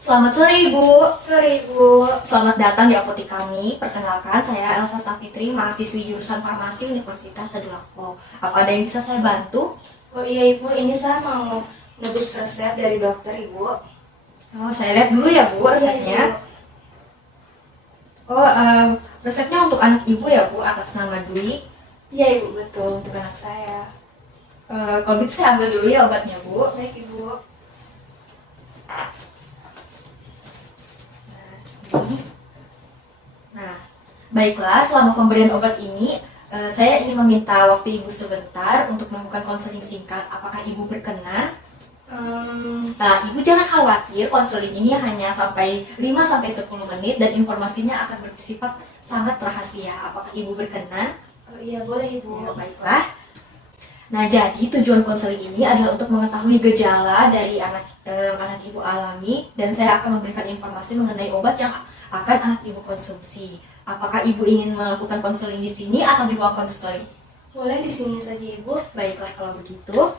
Selamat sore Ibu. Sore Ibu. Selamat datang di apotek kami. Perkenalkan, saya Elsa Safitri, mahasiswi jurusan Farmasi Universitas Tadulako. Apa ada yang bisa saya bantu? Oh iya Ibu, ini saya mau nebus resep dari dokter Ibu. Oh, saya lihat dulu ya Bu resepnya. Iya, Ibu. Oh, resepnya untuk anak Ibu ya Bu, atas nama Dwi. Iya Ibu, betul, untuk anak saya. Kalau gitu saya ambil dulu ya obatnya Bu. Baik Ibu. Nah, baiklah, selama pemberian obat ini, saya ingin meminta waktu Ibu sebentar untuk melakukan konseling singkat. Apakah Ibu berkenan? Nah, Ibu jangan khawatir, konseling ini hanya sampai 5-10 menit dan informasinya akan bersifat sangat rahasia. Apakah Ibu berkenan? Oh iya, boleh Ibu. Ya, baiklah. Nah, jadi tujuan konseling ini adalah untuk mengetahui gejala dari anak Ibu alami, dan saya akan memberikan informasi mengenai obat yang akan anak Ibu konsumsi. Apakah Ibu ingin melakukan konseling di sini atau di ruang konseling? Boleh di sini saja Ibu. Baiklah kalau begitu.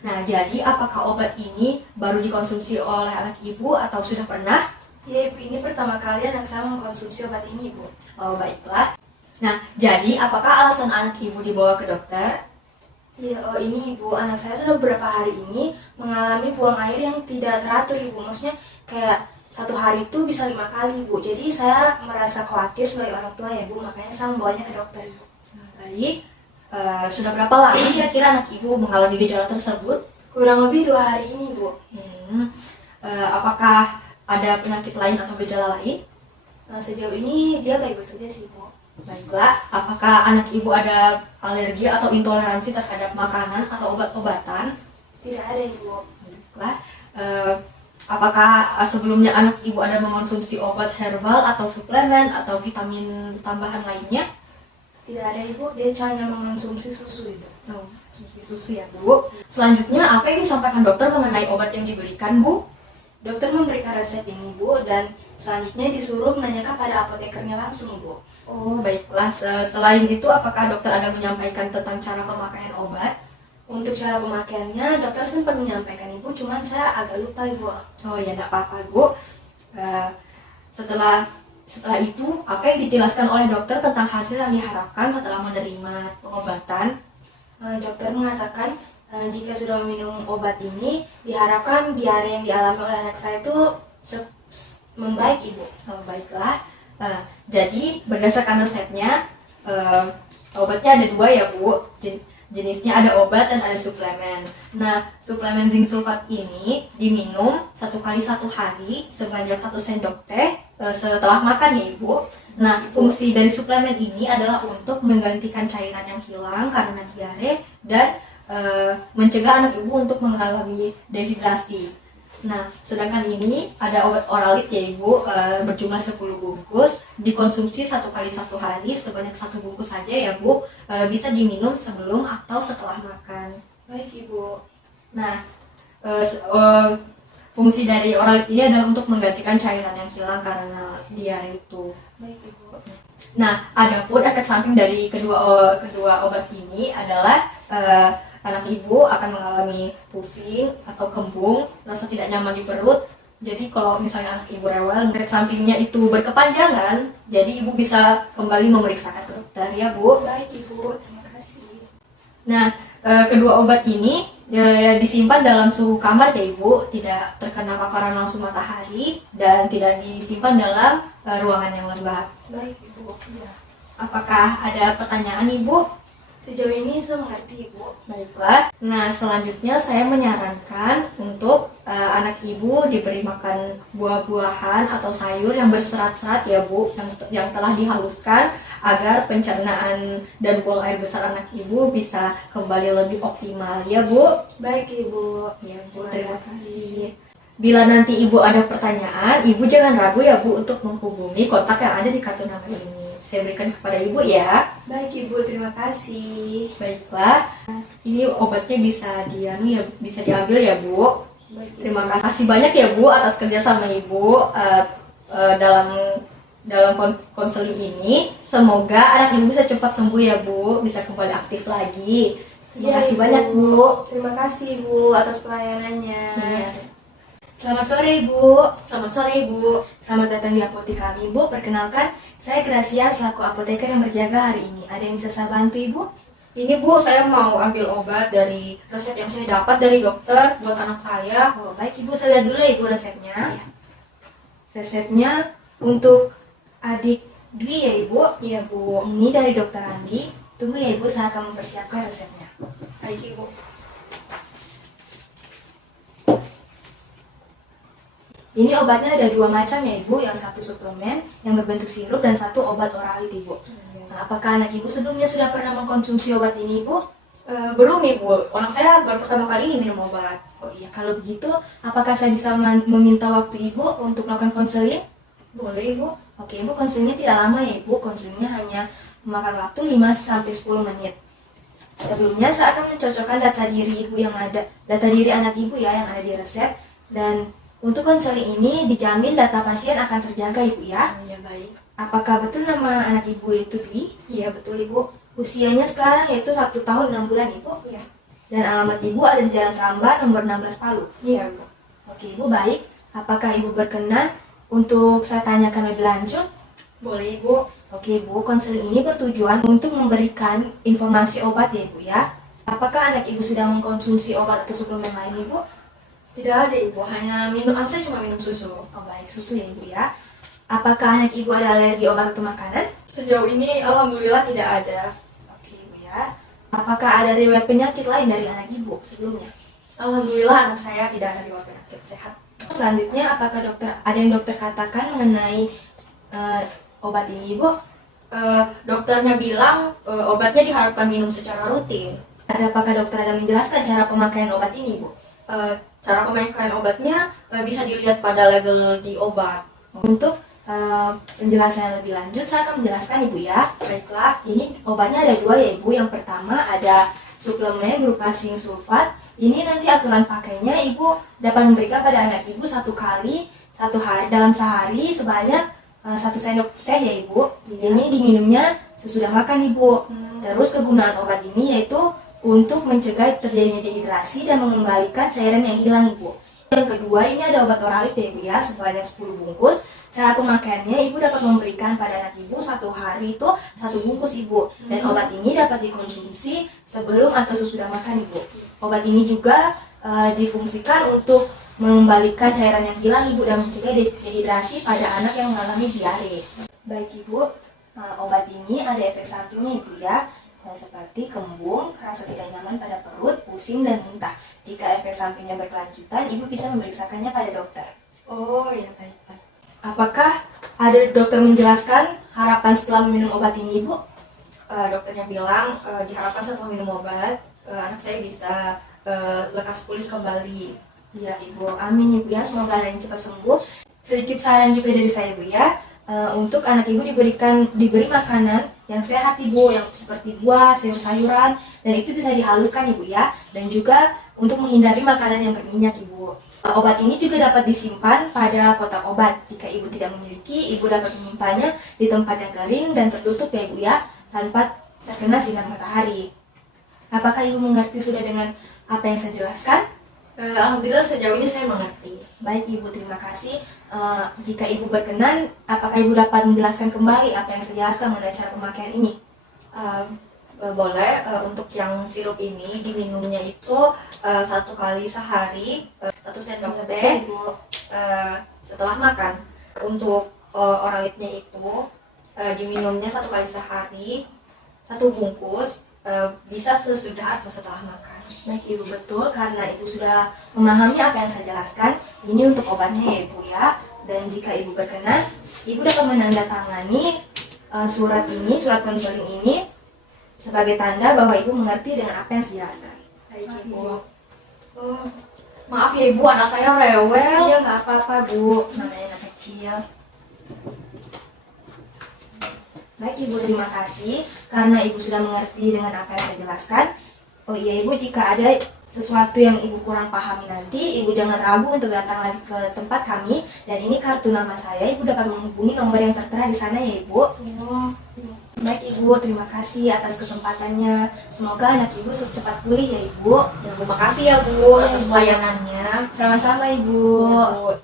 Nah, jadi apakah obat ini baru dikonsumsi oleh anak Ibu atau sudah pernah? Iya Ibu, ini pertama kali anak saya mengkonsumsi obat ini Ibu. Oh, baiklah. Nah, jadi apakah alasan anak Ibu dibawa ke dokter? Iya, oh ini Ibu, anak saya sudah beberapa hari ini mengalami buang air yang tidak teratur Ibu. Maksudnya kayak satu hari itu bisa 5 kali Ibu. Jadi saya merasa khawatir sebagai orang tua ya Bu, makanya saya membawanya ke dokter Ibu. Baik. Sudah berapa lama kira-kira anak Ibu mengalami gejala tersebut? Kurang lebih 2 hari ini Bu. Apakah ada penyakit lain atau gejala lain? Nah, sejauh ini dia baik-baik saja sih Bu. Baiklah, apakah anak Ibu ada alergi atau intoleransi terhadap makanan atau obat-obatan? Tidak ada Ibu. Baiklah, apakah sebelumnya anak Ibu ada mengonsumsi obat herbal atau suplemen atau vitamin tambahan lainnya? Tidak ada Ibu, dia hanya mengonsumsi susu Ibu. Oh, konsumsi susu ya Bu. Selanjutnya, apa yang disampaikan dokter mengenai obat yang diberikan Bu? Dokter memberikan resep ini Bu, dan selanjutnya disuruh menanyakan pada apotekernya langsung Bu. Oh, baiklah. Selain itu, apakah dokter ada menyampaikan tentang cara pemakaian obat? Untuk cara pemakaiannya, dokter sempat menyampaikan Ibu, cuman saya agak lupa Ibu. Oh ya, tidak apa-apa Bu. Setelah itu, apa yang dijelaskan oleh dokter tentang hasil yang diharapkan setelah menerima pengobatan? Dokter mengatakan jika sudah minum obat ini, diharapkan diare yang dialami oleh anak saya itu membaik Ibu. Oh, baiklah. Jadi berdasarkan resepnya, obatnya ada 2 ya Bu. Jenisnya ada obat dan ada suplemen. Nah, suplemen zinc sulfat ini diminum 1 kali 1 hari sebanyak 1 sendok teh setelah makan ya Ibu. Nah, fungsi dari suplemen ini adalah untuk menggantikan cairan yang hilang karena diare dan mencegah anak Ibu untuk mengalami dehidrasi. Nah, sedangkan ini ada obat oralit ya Ibu, berjumlah 10 bungkus, dikonsumsi 1 kali 1 hari sebanyak 1 bungkus saja ya Bu, bisa diminum sebelum atau setelah makan. Baik Ibu. Nah, fungsi dari oralit ini adalah untuk menggantikan cairan yang hilang karena diare itu. Baik Ibu. Nah, adapun efek samping dari kedua obat ini adalah anak Ibu akan mengalami pusing atau kembung, rasa tidak nyaman di perut. Jadi kalau misalnya anak Ibu rewel, efek sampingnya itu berkepanjangan, jadi Ibu bisa kembali memeriksakan ke dokter ya Bu. Baik Ibu, terima kasih. Nah, kedua obat ini disimpan dalam suhu kamar ya Ibu, tidak terkena paparan langsung matahari dan tidak disimpan dalam ruangan yang lembab. Baik Ibu. Ya. Apakah ada pertanyaan Ibu? Sejauh ini saya mengerti Ibu. Baiklah. Nah, selanjutnya saya menyarankan untuk anak Ibu diberi makan buah-buahan atau sayur yang berserat-serat ya Bu, yang telah dihaluskan agar pencernaan dan buang air besar anak Ibu bisa kembali lebih optimal ya Bu. Baik Ibu. Ya Bu, terima kasih. Bila nanti Ibu ada pertanyaan, Ibu jangan ragu ya Bu untuk menghubungi kontak yang ada di kartu nama ini. Saya berikan kepada Ibu ya. Baik Ibu, terima kasih. Baiklah, ini obatnya bisa diambil ya Bu. Baik, Terima kasih banyak ya Bu atas kerjasama Ibu dalam konseling ini. Semoga anak Ibu bisa cepat sembuh ya Bu, bisa kembali aktif lagi. Terima kasih Ibu. banyak Bu. Terima kasih Ibu atas pelayanannya. Iya. Selamat sore Ibu. Selamat sore Ibu. Selamat datang di apotek kami Ibu. Perkenalkan, saya Gracia selaku apoteker yang berjaga hari ini. Ada yang bisa saya bantu Ibu? Ini Bu, saya mau ambil obat dari resep yang saya dapat dari dokter buat anak saya. Oh baik Ibu, saya lihat dulu ya Ibu resepnya. Resepnya untuk adik Dwi ya Ibu. Iya Bu. Ini dari dokter Andi. Tunggu ya Ibu, saya akan mempersiapkan resepnya. Baik Ibu. Ini obatnya ada dua macam ya Ibu, yang satu suplemen yang berbentuk sirup dan satu obat oralit Ibu. Nah, apakah anak Ibu sebelumnya sudah pernah mengkonsumsi obat ini Ibu? Belum Ibu, anak saya baru pertama kali ini minum obat. Oh iya, kalau begitu apakah saya bisa meminta waktu Ibu untuk melakukan konseling? Boleh Ibu? Oke Ibu, konselingnya tidak lama ya Ibu, konselingnya hanya memakan waktu 5-10 menit. Sebelumnya saya akan mencocokkan data diri Ibu yang ada, data diri anak Ibu ya yang ada di resep, dan untuk konseling ini dijamin data pasien akan terjaga Ibu ya. Iya baik. Apakah betul nama anak Ibu itu Dwi? Iya betul Ibu. Usianya sekarang yaitu 1 tahun 6 bulan Ibu. Iya. Dan alamat Ibu ada di Jalan Ramba nomor 16 Palu. Iya Bu. Oke Ibu, baik. Apakah Ibu berkenan untuk saya tanyakan lebih lanjut? Boleh Ibu. Oke Ibu, konseling ini bertujuan untuk memberikan informasi obat ya Ibu ya. Apakah anak Ibu sedang mengkonsumsi obat atau suplemen lain Ibu? Tidak ada Ibu, hanya minum, anak saya cuma minum susu. Oh baik, susu ya Ibu ya. Apakah anak Ibu ada alergi obat atau makanan? Sejauh ini alhamdulillah tidak ada. Oke Ibu ya. Apakah ada riwayat penyakit lain dari anak Ibu sebelumnya? Alhamdulillah anak saya tidak ada riwayat penyakit, sehat. Selanjutnya, apakah ada yang dokter katakan mengenai obat ini Ibu? Dokternya bilang obatnya diharapkan minum secara rutin. Apakah dokter ada menjelaskan cara pemakaian obat ini Ibu? Cara pemakaian obatnya bisa dilihat pada label di obat. Untuk penjelasan yang lebih lanjut, saya akan menjelaskan Ibu ya. Baiklah. Ini obatnya ada dua ya Ibu. Yang pertama ada suplemen berupa zinc sulfat. Ini nanti aturan pakainya Ibu dapat memberikan pada anak Ibu satu kali, satu hari dalam sehari sebanyak 1 sendok teh ya Ibu. Ini diminumnya sesudah makan Ibu. Terus kegunaan obat ini yaitu untuk mencegah terjadinya dehidrasi dan mengembalikan cairan yang hilang Ibu. Yang kedua, ini ada obat oralit ya Ibu ya, sebanyak 10 bungkus. Cara pemakaiannya Ibu dapat memberikan pada anak Ibu satu hari itu 1 bungkus Ibu. Dan obat ini dapat dikonsumsi sebelum atau sesudah makan Ibu. Obat ini juga difungsikan untuk mengembalikan cairan yang hilang Ibu dan mencegah dehidrasi pada anak yang mengalami diare. Baik Ibu, obat ini ada efek sampingnya Ibu ya. Seperti kembung, rasa tidak nyaman pada perut, pusing, dan muntah. Jika efek sampingnya berkelanjutan, Ibu bisa memeriksakannya pada dokter. Oh ya baik. Apakah ada dokter menjelaskan harapan setelah minum obat ini Ibu? Dokternya bilang diharapkan setelah minum obat anak saya bisa lekas pulih kembali. Iya Ibu, amin Ibu ya, semoga anak yang cepat sembuh. Sedikit saran juga dari saya Ibu ya. Untuk anak Ibu diberi makanan yang sehat Ibu, yang seperti buah, sayur-sayuran, dan itu bisa dihaluskan Ibu ya. Dan juga untuk menghindari makanan yang berminyak Ibu. Obat ini juga dapat disimpan pada kotak obat. Jika Ibu tidak memiliki, Ibu dapat menyimpannya di tempat yang kering dan tertutup ya Ibu ya, tanpa terkena sinar matahari. Apakah Ibu mengerti sudah dengan apa yang saya jelaskan? Alhamdulillah sejauh ini saya mengerti. Baik Ibu, terima kasih. Jika Ibu berkenan, apakah Ibu dapat menjelaskan kembali apa yang saya jelaskan mengenai cara pemakaian ini? Boleh. Untuk yang sirup ini diminumnya itu 1 kali sehari, 1 sendok teh setelah makan. Untuk oralitnya itu diminumnya 1 kali sehari, 1 bungkus, bisa sesudah atau setelah makan. Baik Ibu, betul, karena Ibu sudah memahami apa yang saya jelaskan. Ini untuk obatnya ya Ibu ya. Dan jika Ibu berkenan, Ibu dapat menandatangani surat konseling ini sebagai tanda bahwa Ibu mengerti dengan apa yang saya jelaskan. Baik Ibu. Maaf ya Ibu, anak saya rewel. Iya, nggak apa-apa Bu, namanya anak kecil. Baik Ibu, terima kasih karena Ibu sudah mengerti dengan apa yang saya jelaskan. Oh iya Ibu, jika ada sesuatu yang ibu kurang pahami nanti, ibu jangan ragu untuk datang lagi ke tempat kami. Dan ini kartu nama saya, ibu dapat menghubungi nomor yang tertera di sana ya ibu. Baik ibu, terima kasih atas kesempatannya. Semoga anak ibu cepat pulih ya ibu. Terima kasih ya Bu atas Ibu. pelayanannya. Sama-sama ibu. Ya, Bu.